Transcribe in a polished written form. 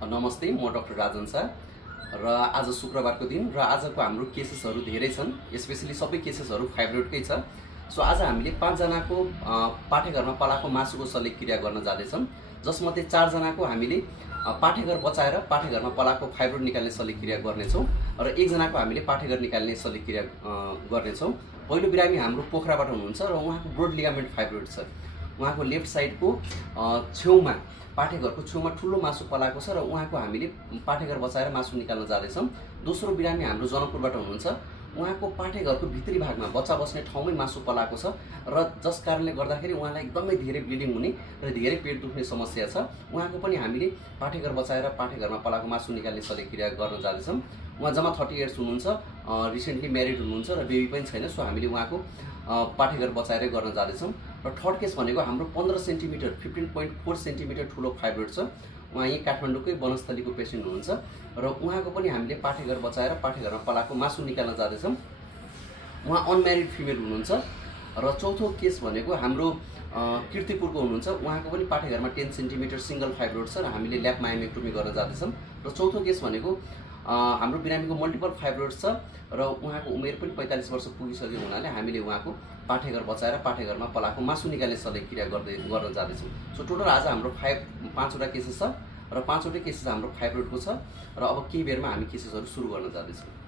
नमस्ते, म डाक्टर राजन शाह र आज शुक्रबारको दिन र आजको हाम्रो केसेसहरू धेरै छन्। स्पेशली सबै केसेसहरू फाइब्रोइडकै छ। सो आज हामीले 5 जनाको पाठेघरमा पलाएको मासुको शल्यक्रिया गर्न जाँदैछौँ, जसमध्ये 4 जनाको हामीले पाठेघर बचाएर पाठेघरमा पलाएको फाइब्रोइड निकाल्ने शल्यक्रिया गर्नेछौँ र 1 जनाको हामीले पाठेघर निकाल्ने शल्यक्रिया गर्नेछौँ। पहिलो बिरामी हाम्रो पोखराबाट हुनुहुन्छ र उहाँको ब्रोड लिगामेन्ट फाइब्रोइड छ। उहाँको लेफ्ट साइडको छेउमा पाठेघरको छेउमा ठुलो मासु पलाएको छ र उहाँको हामीले पाठेघर बचाएर मासु निकाल्न जाँदैछौँ। दोस्रो बिरामी हाम्रो जनकपुरबाट हुनुहुन्छ। उहाँको पाठेघरको भित्री भागमा बच्चा बस्ने ठाउँमै मासु पलाएको छ र जस कारणले गर्दाखेरि उहाँलाई एकदमै धेरै ब्लिडिङ हुने र धेरै पेट दुख्ने समस्या छ। उहाँको पनि हामीले पाठेघर बचाएर पाठेघरमा पलाएको मासु निकाल्ने शल्यक्रिया गर्न जाँदैछौँ। उहाँ जम्मा 30 इयर्स हुनुहुन्छ, रिसेन्टली म्यारिड हुनुहुन्छ र बेबी पनि छैन। सो हामीले उहाँको पाठेघर बचाएरै गर्न जाँदैछौँ। र थर्ड केस भनेको हाम्रो 15 सेन्टिमिटर 15.4 सेन्टिमिटर ठुलो फाइब्रोइड छ। उहाँ यहीँ काठमाडौँकै वनस्थलीको पेसेन्ट हुनुहुन्छ र उहाँको पनि हामीले पाठेघर बचाएर पाठेघरमा पलाएको मासु निकाल्न जाँदैछौँ। उहाँ अनम्यारिड फिमेल हुनुहुन्छ। र चौथो केस भनेको हाम्रो कीर्तिपुरको हुनुहुन्छ। उहाँको पनि पाठेघरमा 10 सेन्टिमिटर सिङ्गल फाइब्रोइड छ र हामीले ल्याप मायोमेक्टोमी गर्न जाँदैछौँ। र चौथो केस भनेको हाम्रो बिरामीको मल्टिपल फाइब्रोइड छ र उहाँको उमेर पनि 45 वर्ष पुगिसक्यो हुनाले हामीले उहाँको पाठेघर बचाएर पाठेघरमा पलाएको मासु निकाल्ने शल्यक्रिया गर्न जाँदैछौँ। सो टोटल आज हाम्रो 5वटा केसेस छ र 5वटै केसेस हाम्रो फाइब्रोइडको छ र अब केही बेरमा हामी केसेसहरू सुरु गर्न जाँदैछौँ।